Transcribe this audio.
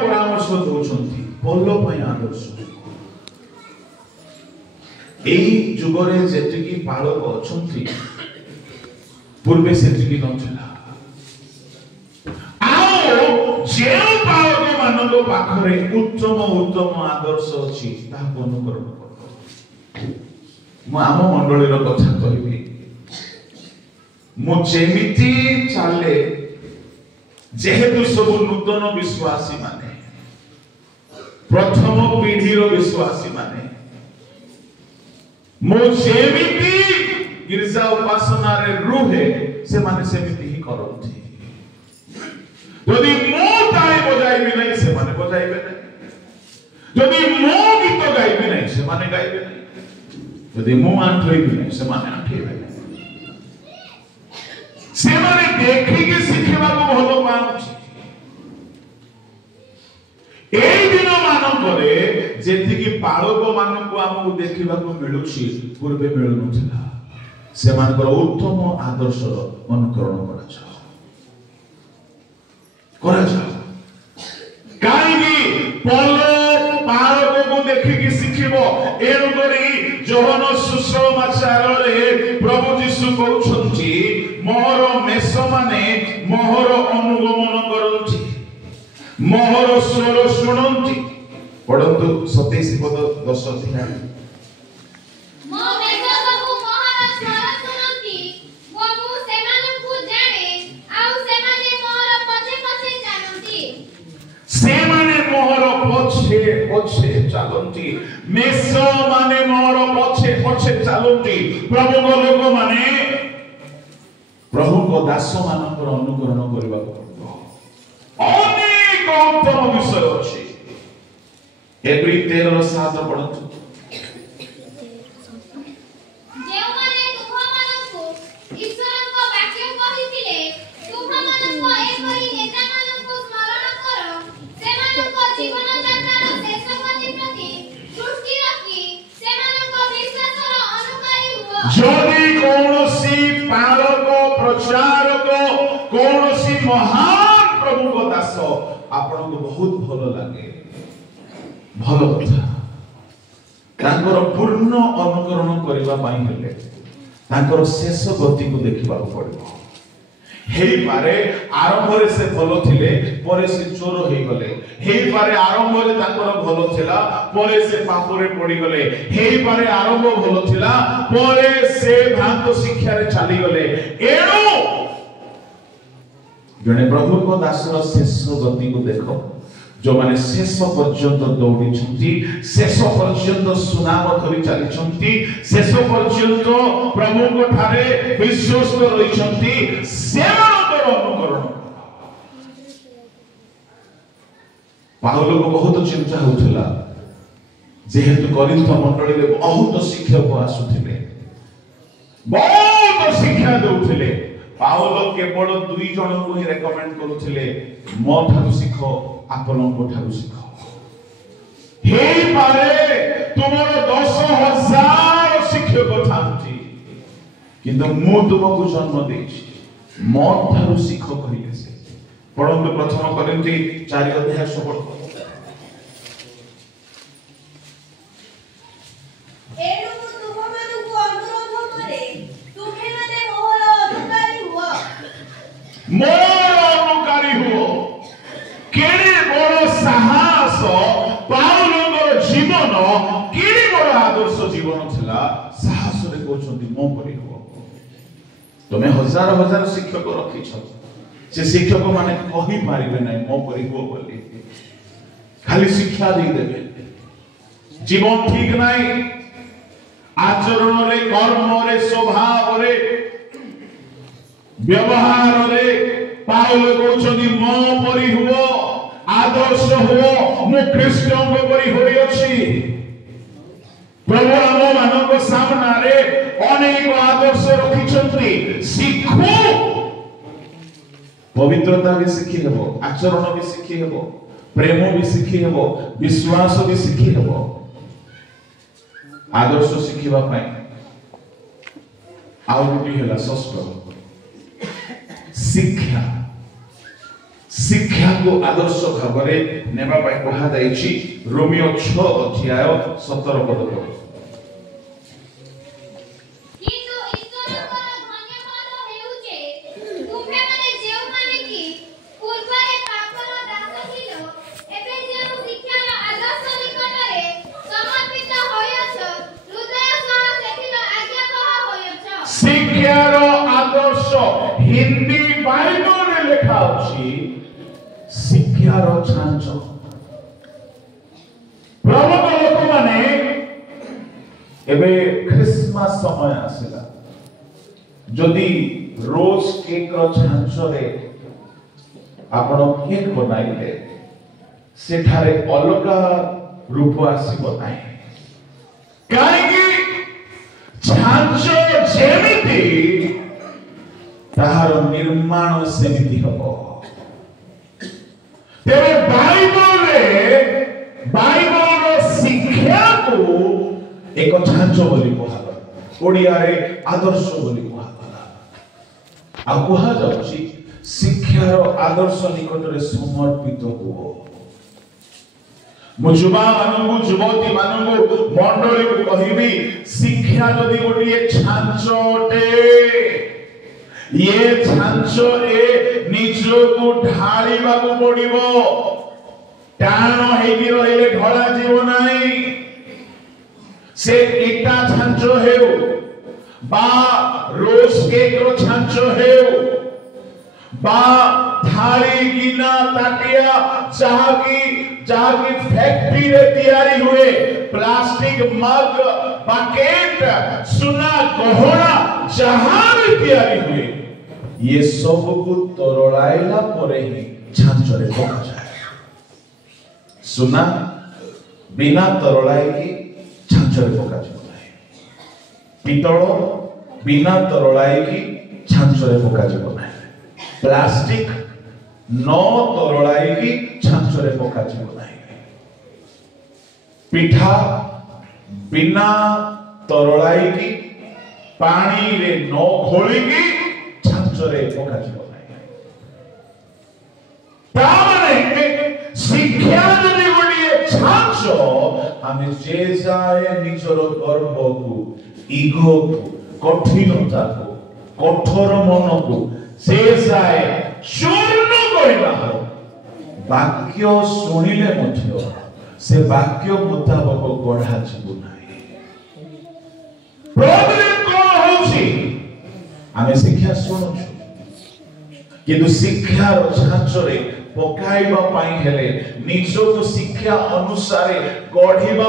परामर्श दौरान पौल आदर्श यही जुगरे जेतिकी पालक अच्छी पूर्वे से नथिला जो पालक मान पाखरे उत्तम उत्तम आदर्श अच्छी अनुकरण कर आम मंडली कथा कहि मुझेमिति चले जेहेतु सब नूतन विश्वासी माने प्रथम पीढ़ीर विश्वासी माने मुझेमिति गिरजा उपासना रे रुहे से माने सेमिति ही करथि यदि मो ताली बजाइबे नहीं से माने बजाइबे नहीं यदि मो गीत गाइबे नहीं से माने गाइबे नहीं यदि मो आंठइबे नहीं से माने आंठइबे नहीं से माने देखिके शिखिबा को भलो पाउछि एई दिन मानकरे जेतिकी पालक मानकु हमकु देखिबा को मिलुछि पूर्वे मिलु नथिला से मानकर उत्तम आदर्श अनुकरण करा जाओ काईगी पौल पालक को देखिकी शिखिबो एनु करी जोहन सुसमाचार रे प्रभु यीशु कहउछंती मोहर मेष माने मोहर अनुगमन करंती मोहर स्वर शुणंती पढ़ंतु 27 पद 10 अध्याय मो मेष बाबू मोहर स्वर शुणंती वो मु सेमानंकु जाने आउ सेमाने मोहर पछे पछे जानंती सेमाने मोहर पछे पछे चालंती मेष माने मोहर पछे पछे चालंती प्रभु को लोक माने प्रभु को दास मानकर अनुकरण करबा पड़ो अनेक उत्तम विषय अछि एब्री 13:7 पढନ୍ତୁ जेउ माने तुम मानकु ईश्वरको वाक्य कहिथिले तुम मानकु एपरि नेता मानकु स्मरण करो सेमानको जीवन यात्रार शेष गति प्रति दृष्टि रखी सेमानको विश्वासर अनुकारी हुओ जदि कोनोसी पालक प्रचारक कोनोसी महान प्रभु को दास आपन को बहुत भलो लागे भलो कथा तांकर पूर्ण अनुकरण करबा पई हेले तांकर शेष गति को देखिबा पड़िबो हेई पारे आरंभ रे से भलो थिले परे से चोर हेई गले हेई पारे आरंभ रे तांकर भलो थिला परे से पाप रे पड़ी गले हेई पारे आरंभ भलो थिला परे से भ्रांत शिक्षा रे चली गले एणु जने प्रभु को दासर शेष गति को देखो जो माने शेष पर्यंत दौड़ी छंती शेष पर्यंत सुनाम धरि चली छंती शेष पर्यंत प्रभु को ठारे विश्वस्त रही छंती सेमानकर अनुकरण पाउल को बहुत चिंता होथला जेहेतु करिन्थ मंडली रे बहुत शिक्षक आसुथिले बहुत शिक्षा देउथिले पाउल केवल 2 जन को ही रेकमेंड करूथिले मो ठारू सिखो आपन को ठारू सिखो हे पारे तुमर 10,000 शिक्षक थांती किंतु मु तुमको जन्म देछि मो ठारू सिखो कहिले से पढନ୍ତୁ प्रथम करिन्थी 4 अध्याय 16 मोर अनुकारी हुओ केड़े बड़ साहस पाउलर जीवन केड़े बड़ आदर्श जीवन थिला साहस रे कहउछंती मो परि हुओ तमे हजार हजार शिक्षक रखी छ से शिक्षक माने कहि पारिबे नै मो परि हुओ बोली खाली शिक्षा दे देबे जीवन ठीक नाही आचरण रे कर्म रे स्वभाव रे व्यवहार रे पाउल कहउछंती मो परि हुओ आदर्श हुओ मु ख्रीष्टंग परि होई अछि प्रभु हम मानव सामना रे अनेक आदर्श रखिछंती शिखो पवित्रता भी शिखि हेबो आचरण भी शिखि हेबो प्रेम भी शिखि हेबो विश्वास भी शिखि हेबो आदर्श शिखिबा पई आउ गुटी हेला षष्ठ शिक्षा शिक्षा को आदर्श भाव में नेबा पाई कहा जाइछि रोमियो 6 अध्याय 17 पद को किंतु ईश्वरଙ୍କର ଧନ୍ୟବାଦ ହେଉଛି ତୁମ୍ଭେମାନେ ଯେଉଁମାନେ କି ପୂର୍ବରେ ପାପର ଦାସ ଥିଲ ଏବେ ଯେଉଁ ଶିକ୍ଷାର ଆଦର୍ଶ ନିକଟରେ ସମର୍ପିତ ହୋଇଅଛ ହୃଦୟ ସହ ସେଥିର ଆଜ୍ଞାବହ ହୋଇଅଛ। ଶିକ୍ଷାର ଆଦର୍ଶ ହିନ୍ଦୀ ବାଇବଲରେ ଲେଖା ଅଛି ଶିକ୍ଷାର ଛାଞ୍ଚ। ପ୍ରଭୁଙ୍କ ଲୋକମାନେ ଏବେ ଖ୍ରୀଷ୍ଟମାସ ସମୟ ଆସିଲା ଯଦି ରୋଜ କେକ୍ ର ଛାଞ୍ଚରେ ଆପଣ କେକ୍ ବନାଇଲେ ସେଠାରେ ଅଲଗା ରୂପ ଆସିବ ନାହିଁ କାହିଁକି ଛାଞ୍ଚ ଯେମିତି ତାହାର ନିର୍ମାଣ ସେମିତି ହବ। तेरे बाइबल शिक्षा को एक छांच बोली कहला ओडिया रे आदर्श बोली कहला आ कहा जाउची शिक्षार आदर्श निकट रे समर्पित हो। मु युवा मानू युवती मानू मंडली को कहिबी शिक्षा जदी गोटिए छांचटे ये छांच रे निजो को ढाली बाबू पड़िबो टाण हेगी रहिले ढला जीव नाही से इटा छांच हेउ बा रोज केक रो छांच हेउ बा थाली गिना ताटिया जागी फैक्ट्री रे तैयारी हुए प्लास्टिक मग बकेट सुना गहना जहां भी तैयारी हुए ये सब को तरलाइला परे ही छांच रे पका जाए। सुना बिना तरलाई की छांच रे पका जाए पितल बिना तरलाई की छांच रे पका जाए प्लास्टिक न तरलाई की छांच रे पका जाए पिठा बिना तरलाई की पानी रे न खोली की छांचरे पका जीव नाही शिक्षा जदि गोटे छांच आमे जे जाए निजर गर्भ को ईगो को कठिनता को कठोर मन को जे जाए चूर्ण करना हो वाक्य सुनिले मध्य से वाक्य मुताबक गढ़ा जीव नाही। प्रॉब्लम कौन होची आमे शिक्षा सुनुछु किंतु शिक्षार छांचरे पकाइबा पाई हेले निजको शिक्षा अनुसार गढ़िबा